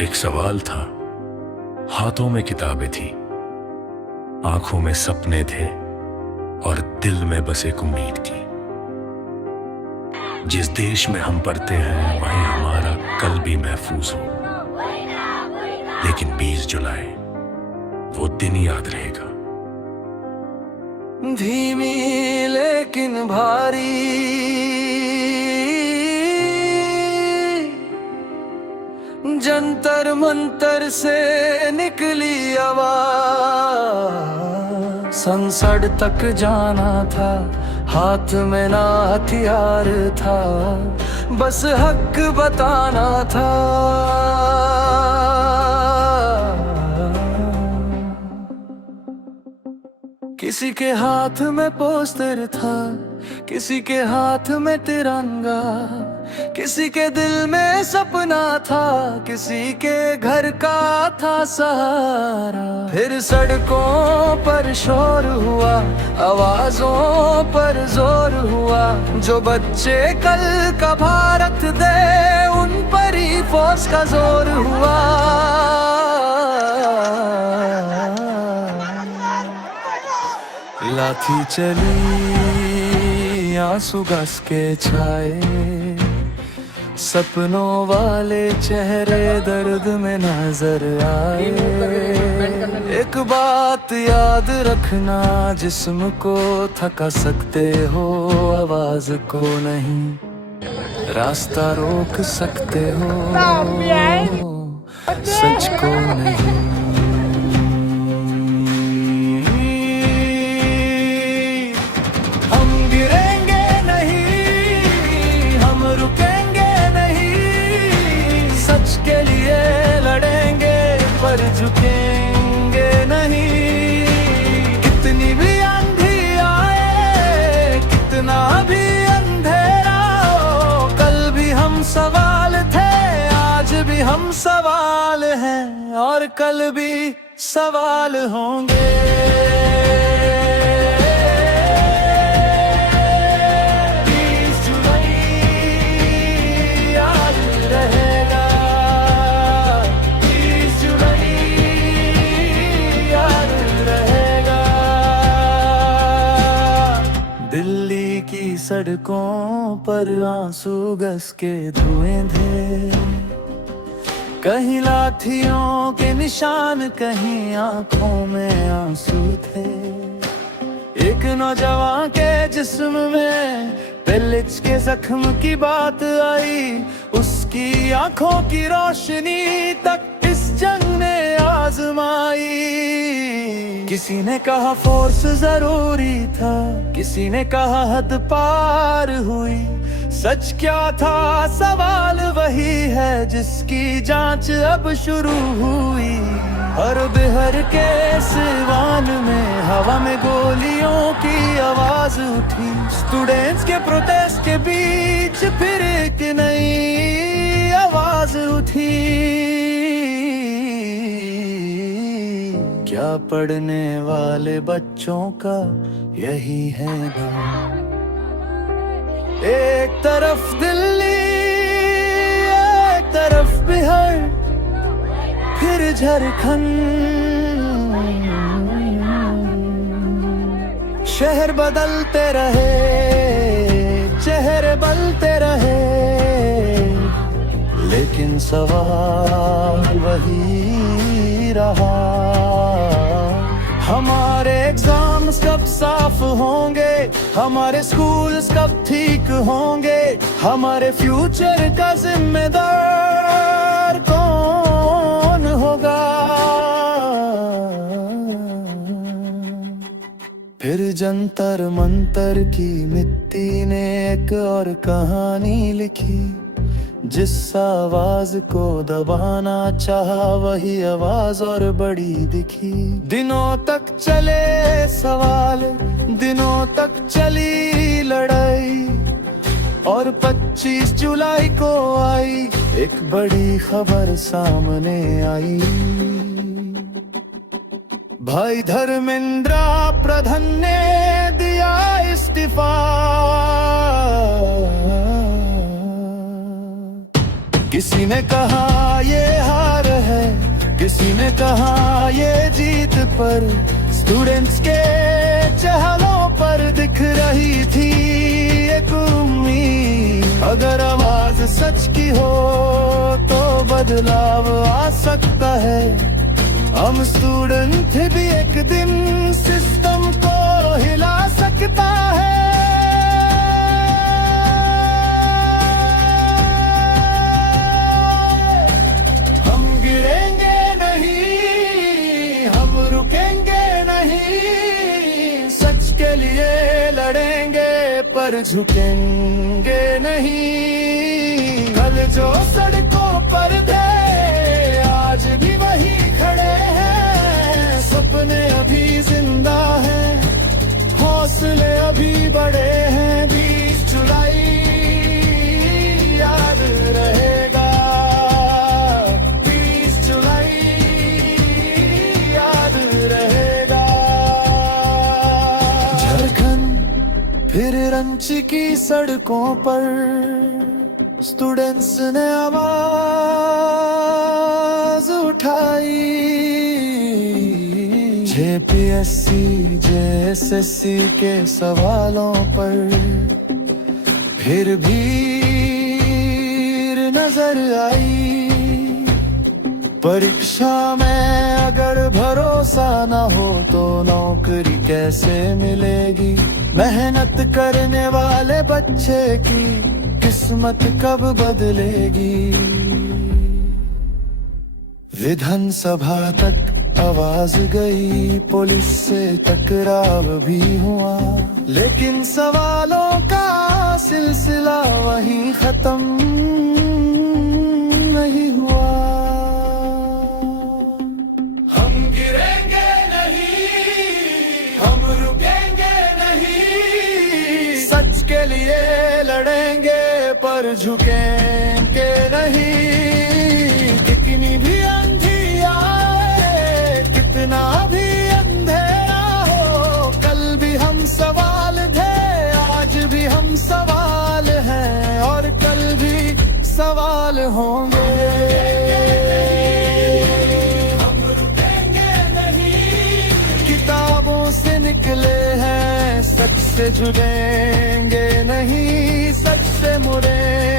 एक सवाल था, हाथों में किताबें थी, आंखों में सपने थे और दिल में बस एक उम्मीद थी। जिस देश में हम पढ़ते हैं वहीं हमारा कल भी महफूज हो, लेकिन 20 जुलाई वो दिन याद रहेगा। धीमी लेकिन भारी, जंतर मंतर से निकली आवाज। संसद तक जाना था, हाथ में ना हथियार था, बस हक बताना था। किसी के हाथ में पोस्टर था, किसी के हाथ में तिरंगा, किसी के दिल में सपना था, किसी के घर का था सहारा। फिर सड़कों पर शोर हुआ, आवाजों पर जोर हुआ, जो बच्चे कल का भारत दे उन पर ही फोर्स का जोर हुआ। लाठी चली, आंसू गस के छाए, सपनों वाले चेहरे दर्द में नजर आए। एक बात याद रखना, जिस्म को थका सकते हो, आवाज को नहीं, रास्ता रोक सकते हो, सच को नहीं। पर झुकेंगे नहीं, कितनी भी आंधी आए, कितना भी अंधेरा हो, कल भी हम सवाल थे, आज भी हम सवाल हैं और कल भी सवाल होंगे। दिल्ली की सड़कों पर आंसू गस के धुएं थे, कहीं लाठियों के निशान, कहीं आंखों में आंसू थे। एक नौजवान के जिस्म में पेलिच के जख्म की बात आई, उसकी आंखों की रोशनी तक इस जंग ने आजमाई। किसी ने कहा फोर्स जरूरी था, किसी ने कहा हद पार हुई, सच क्या था सवाल वही है जिसकी जांच अब शुरू हुई। हर बिहार के सिवान में हवा में गोलियों की आवाज उठी, स्टूडेंट्स के प्रोटेस्ट के बीच फिर एक नई आवाज उठी। क्या पढ़ने वाले बच्चों का यही है गाँव? एक तरफ दिल्ली, एक तरफ बिहार, फिर झारखंड। शहर बदलते रहे, चेहरे बदलते रहे, लेकिन सवाल वही रहा। हमारे एग्जाम्स कब साफ होंगे, हमारे स्कूल्स कब ठीक होंगे, हमारे फ्यूचर का जिम्मेदार कौन होगा? फिर जंतर मंतर की मिट्टी ने एक और कहानी लिखी, जिस आवाज को दबाना चाहा वही आवाज और बड़ी दिखी। दिनों तक चले सवाल, दिनों तक चली लड़ाई, और 25 जुलाई को आई एक बड़ी खबर सामने आई। भाई धर्मेंद्र प्रधान ने दिया इस्तीफा। किसी ने कहा ये हार पर स्टूडेंट्स के चेहरों पर दिख रही थी एक उम्मीद। अगर आवाज सच की हो तो बदलाव आ सकता है। हम स्टूडेंट भी एक दिन सिस्टम को हिला सकता है। हम गिरेंगे नहीं, हम रुकेंगे नहीं, सच के लिए लड़ेंगे पर झुकेंगे नहीं। कल जो सड़कों पर थे आज भी वही खड़े हैं। सपने अभी जिंदा हैं, हौसले अभी बड़े हैं। 20 जुलाई याद रहेगा, 20 जुलाई याद रहेगा। झारखंड फिर रांची की सड़कों पर स्टूडेंट्स ने आवाज उठाई। जेपीएससी जेएसएससी के सवालों पर फिर भीड़ नजर आई। परीक्षा में अगर भरोसा न हो तो नौकरी कैसे मिलेगी। मेहनत करने वाले बच्चे की किस्मत कब बदलेगी। विधानसभा तक आवाज गई, पुलिस से टकराव भी हुआ, लेकिन सवालों का सिलसिला वहीं खत्म नहीं हुआ। हम गिरेंगे नहीं, हम रुकेंगे नहीं, सच के लिए लड़ेंगे पर झुकेंगे नहीं। कितनी भी आंधी आए, कितना भी अंधेरा हो, कल भी हम सवाल थे, आज भी हम सवाल हैं और कल भी सवाल होंगे। हम रुकेंगे नहीं, किताबों से निकले हैं, सच से जुड़ेंगे नहीं, सच से मुड़ेंगे